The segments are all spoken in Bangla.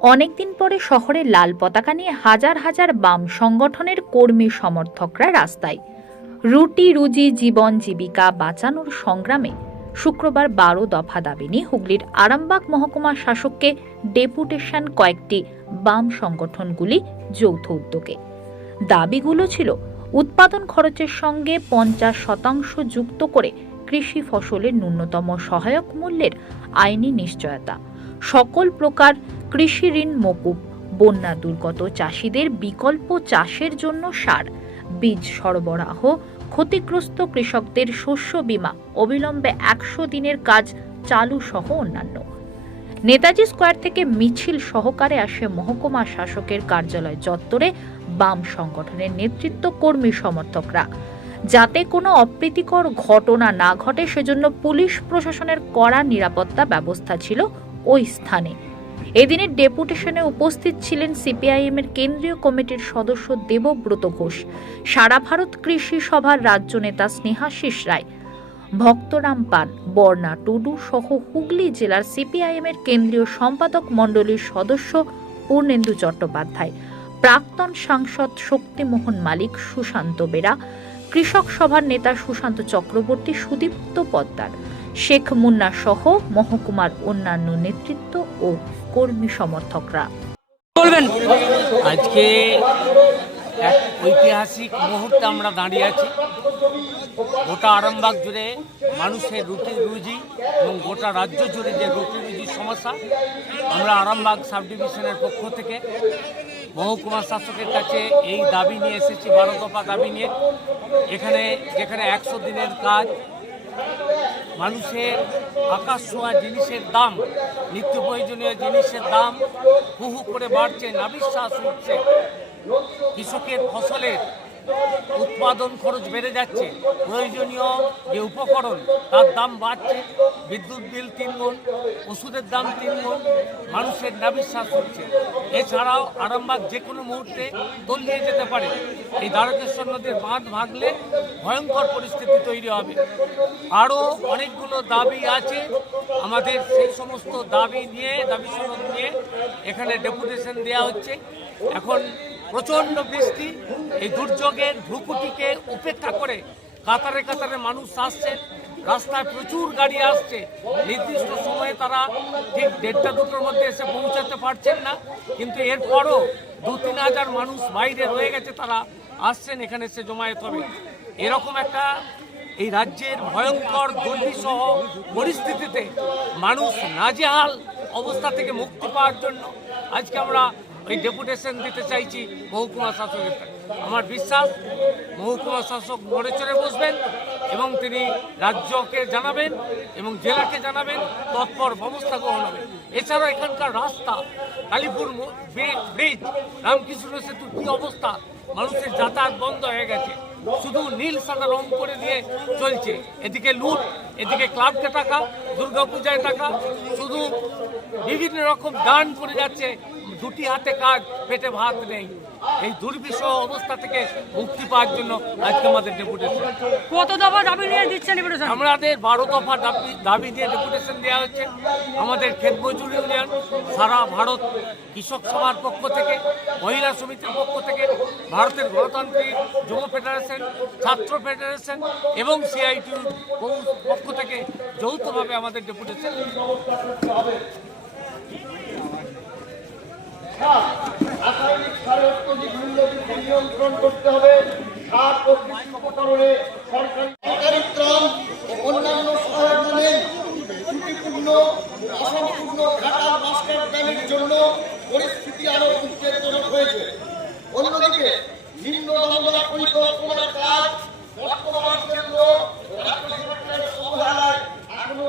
অনেকদিন পরে শহরের লাল পতাকা নিয়ে হাজার হাজার বাম সংগঠনের কর্মী সমর্থকরা রাস্তায়। রুটি রুজি জীবন জীবিকা বাঁচানোর সংগ্রামে শুক্রবার বারো দফা দাবি নিয়ে হুগলির আরামবাগ মহকুমা শাসককে ডেপুটেশন কয়েকটি বাম সংগঠনগুলি যৌথ উদ্যোগে। দাবিগুলো ছিল উৎপাদন খরচের সঙ্গে পঞ্চাশ শতাংশ যুক্ত করে কৃষি ফসলের ন্যূনতম সহায়ক মূল্যের আইনি নিশ্চয়তা। সকল প্রকার কৃষি ঋণ মকুব। বন্যা দুর্গত চাষিদের বিকল্প চাষের জন্য সার, বীজ সরবরাহ, ক্ষতিগ্রস্ত কৃষকদের শস্য বীমা, অবিলম্বে একশো দিনের কাজ চালু সহ অন্যান্য। নেতাজি স্কোয়ার থেকে মিছিল সহকারে আসে মহকুমা শাসকের কার্যালয় চত্বরে বাম সংগঠনের নেতৃত্ব কর্মী সমর্থকরা। যাতে কোনো অপ্রীতিকর ঘটনা না ঘটে, সেজন্য পুলিশ প্রশাসনের কড়া নিরাপত্তা ব্যবস্থা ছিল ওই স্থানে। এদিনের ডেপুটেশনে উপস্থিত ছিলেন সিপিআইএম এর কেন্দ্রীয় কমিটির সদস্য দেবব্রত ঘোষ। সারা ভারত কৃষি সভার রাজ্য নেতা স্নেহাশিস রায় ভক্তরাম পান বর্ণা টুডু সহ হুগলি জেলার সিপিআইএম এর কেন্দ্রীয় সম্পাদক মণ্ডলীর সদস্য পূর্ণেন্দু চট্টোপাধ্যায়, প্রাক্তন সাংসদ শক্তিমোহন মালিক সুশান্ত বেরা, কৃষক সভার নেতা সুশান্ত চক্রবর্তী সুদীপ্ত পদ্মার শেখ মুন্না সহ মহকুমার অন্যান্য নেতৃত্ব ও কর্মী সমর্থকরা। বলবেন? আজকে এক ঐতিহাসিক মুহূর্তে আমরা দাঁড়িয়ে আছি। গোটা আরামবাগ জুড়ে মানুষের রুটি রুজি এবং গোটা রাজ্য জুড়ে যে রুটি রুজির সমস্যা, আমরা আরামবাগ সাব ডিভিশনের পক্ষ থেকে মহকুমা শাসকের কাছে এই দাবি নিয়ে এসেছি, বারো দফা দাবি নিয়ে। এখানে, যেখানে একশো দিনের কাজ মানুষের আকাশ ছোঁয়া জিনিসের দাম, নিত্য প্রয়োজনীয় জিনিসের দাম হু করে বাড়ছে, নাবিশ্বাস উঠছে। কৃষকের ফসলের উৎপাদন খরচ বেড়ে যাচ্ছে। প্রয়োজনীয় যে উপকরণ, তার দাম বাড়ছে। বিদ্যুৎ বিল তিনগুণ ওষুধের দাম তিনগুণ মানুষের নাবিশ্বাস হচ্ছে। এছাড়াও আরামবাগ যে কোনো মুহূর্তে তলিয়ে যেতে পারে। এই দ্বারকেশ্বর নদীর বাঁধ ভাঙলে ভয়ঙ্কর পরিস্থিতি তৈরি হবে। আরও অনেকগুলো দাবি আছে। আমাদের সেই সমস্ত দাবি নিয়ে, দাবি সনদ নিয়ে এখানে ডেপুটেশন দেওয়া হচ্ছে। এখন প্রচণ্ড বৃষ্টি, এই দুর্যোগের ভ্রুকুটিকে উপেক্ষা করে কাতারে কাতারে মানুষ আসছে। রাস্তায় প্রচুর গাড়ি আসছে। নির্দিষ্ট সময়ে তারা ঠিক দেড়টা দুটোর মধ্যে এসে পৌঁছাতে পারছেন না। কিন্তু এরপরও দু তিন হাজার মানুষ বাইরে রয়ে গেছে, তারা আসছেন এখানে এসে জমায়েত হবে। এরকম একটা এই রাজ্যের ভয়ঙ্কর দুর্বিসহ পরিস্থিতিতে মানুষ নাজেহাল অবস্থা থেকে মুক্তি পাওয়ার জন্য আজকে আমরা ওই ডেপুটেশন দিতে চাইছি মহকুমা শাসকের। আমার বিশ্বাস, মহকুমা শাসক নড়ে চড়ে বসবেন এবং তিনি রাজ্যকে জানাবেন এবং জেলাকে জানাবেন, তৎপর ব্যবস্থা গ্রহণ হবে। এছাড়াও এখানকার রাস্তা, কালীপুর ব্রিজ, রামকৃষ্ণ সেতু, কী অবস্থা? মানুষের যাতায়াত বন্ধ হয়ে গেছে। শুধু নীল সাদা রং করে দিয়ে চলছে। এদিকে লুট, এদিকে ক্লাবকে টাকা, দুর্গাপূজায় টাকা, শুধু বিভিন্ন রকম দান করে যাচ্ছে দুটি হাতে কাজ পেটে ভাত নেই। এই দুর্বিষহ অবস্থা থেকে মুক্তি পাওয়ার জন্য আজকে আমাদের ডেপুটেশন। কত দফা দাবি নিয়ে দিচ্ছেন ডেপুটেশন? আমাদের বারো দফা দাবি দাবি দিয়ে ডেপুটেশন দেওয়া হচ্ছে। আমাদের ক্ষেত মজুর ইউনিয়ন সারা ভারত কৃষক সভার পক্ষ থেকে মহিলা সমিতির পক্ষ থেকে ভারতের গণতান্ত্রিক যুব ফেডারেশন ছাত্র ফেডারেশন এবং সিআইটির পক্ষ থেকে যৌথভাবে আমাদের ডেপুটেশন। রাসায়নিক সারের অত্যধিক মূল্যবৃদ্ধি নিয়ন্ত্রণ করতে হবে। সার ও কৃষি উপকরণে সরকারি সরকারি ত্রাণ ও অন্যান্য সহায়তা নেই ত্রুটিপূর্ণ অসম্পূর্ণ ঘাটাল মাস্টার প্ল্যানের জন্য পরিস্থিতি আরও উত্তেজনক হয়েছে। অন্যদিকে, নিম্ন দামোদর পরিকল্পনার কাজ বর্তমান কেন্দ্র রাজ্য সরকারের অবহেলায় এখনও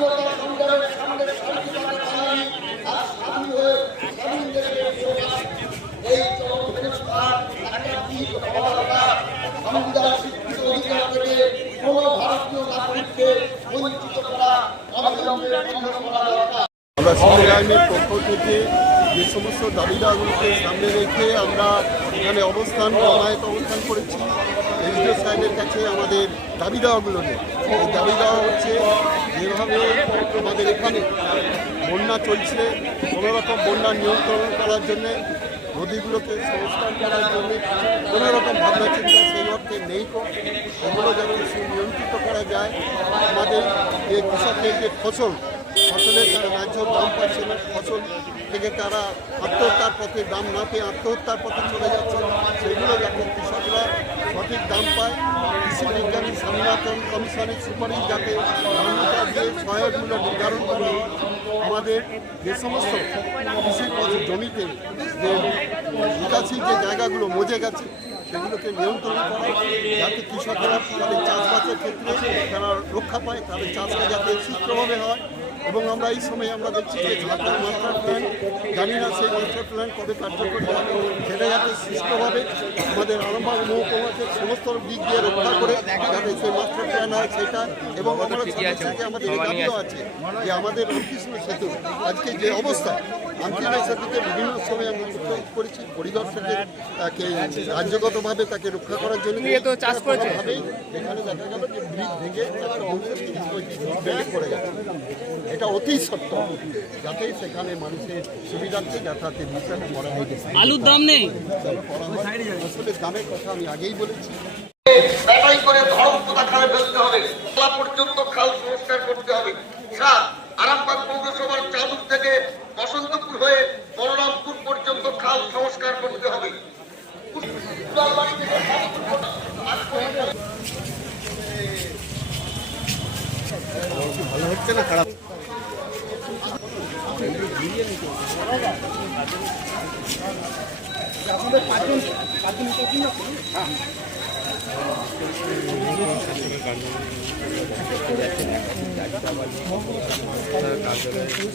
সংগ্রামের আমরা সিভিল পক্ষ থেকে যে সমস্ত দাবি দাওয়াগুলোকে সামনে রেখে আমরা এখানে অবস্থান জমায়েত অবস্থান করেছি। এসডিও সাহেবের কাছে আমাদের দাবি দাওয়াগুলো নিয়ে এই দাবি দেওয়া হচ্ছে যেভাবে আমাদের এখানে বন্যা চলছে কোনো রকম বন্যা নিয়ন্ত্রণ করার জন্যে, নদীগুলোকে সংস্কার করার জন্য কোনো রকম ভাবনা চিন্তা সেই অর্থে নেই। কো এগুলো যেন সুনিয়ন্ত্রিত করা যায়। আমাদের যে কৃষকের যে ফসল, ফসলের তারা ন্যায্য দাম পাচ্ছে না, ফসল থেকে তারা আত্মহত্যার পথে দাম না পেয়ে আত্মহত্যার পথে চলে যাচ্ছে সেগুলো যাতে কৃষকরা সঠিক দাম পায়। কৃষি বিজ্ঞানী স্বামীনাথন কমিশনের সুপারিশ যাতে মান্যতা দিয়ে সহায়ক মূল্য নির্ধারণ করা আমাদের যে সমস্ত কৃষি জমিতে যে নিকাশি যে জায়গাগুলো মজে গেছে, সেগুলোকে নিয়ন্ত্রণ করা যাতে কৃষকেরা তাদের চাষবাসের ক্ষেত্রে তারা রক্ষা পায়, তাদের চাষটা যাতে সুস্থভাবে হয়। এবং আমরা এই সময় আমরা দেখছি যে ঝাড়গ্রাম মাস্টার প্ল্যান জানি না সেই মাস্টার প্ল্যান কবে কার্যকরী হবে সেটা যাতে সুস্থভাবে আমাদের আরামবাগ মহকুমাকে সমস্ত দিক দিয়ে রক্ষা করে যাতে সেই মাস্টার প্ল্যান হয় সেটা এবং আমরা আমাদের দাবিও আছে যে আমাদের রামকৃষ্ণ সেতু আজকে যে অবস্থা রামকৃষ্ণ বিভিন্ন সময় আমরা উত্তর করেছি। পরিদর্শকের তাকে রাজ্যগতভাবে তাকে রক্ষা করার জন্য তো এখানে দেখা গেল যে ব্রিজ ভেঙে পড়ে গেছে। এটা অতি সত্য যাতে সেখানে মানুষের সুবিধার্থে যাতায়াতের বিষয়টা করা হয়ে গেছে আলুর দাম নেই। আসলে দামের কথা আমি আগেই বলেছি। ব্যাটাই করে ধরম কোথাকারে ফেলতে হবে। পর্যন্ত খাল সংস্কার করতে হবে। আরামবাগ পৌরসভার চালুক থেকে বসন্তপুর হয়ে বলরামপুর পর্যন্ত খাল সংস্কার করতে হবে। ভালো হচ্ছে না খারাপ কার্যালয়ে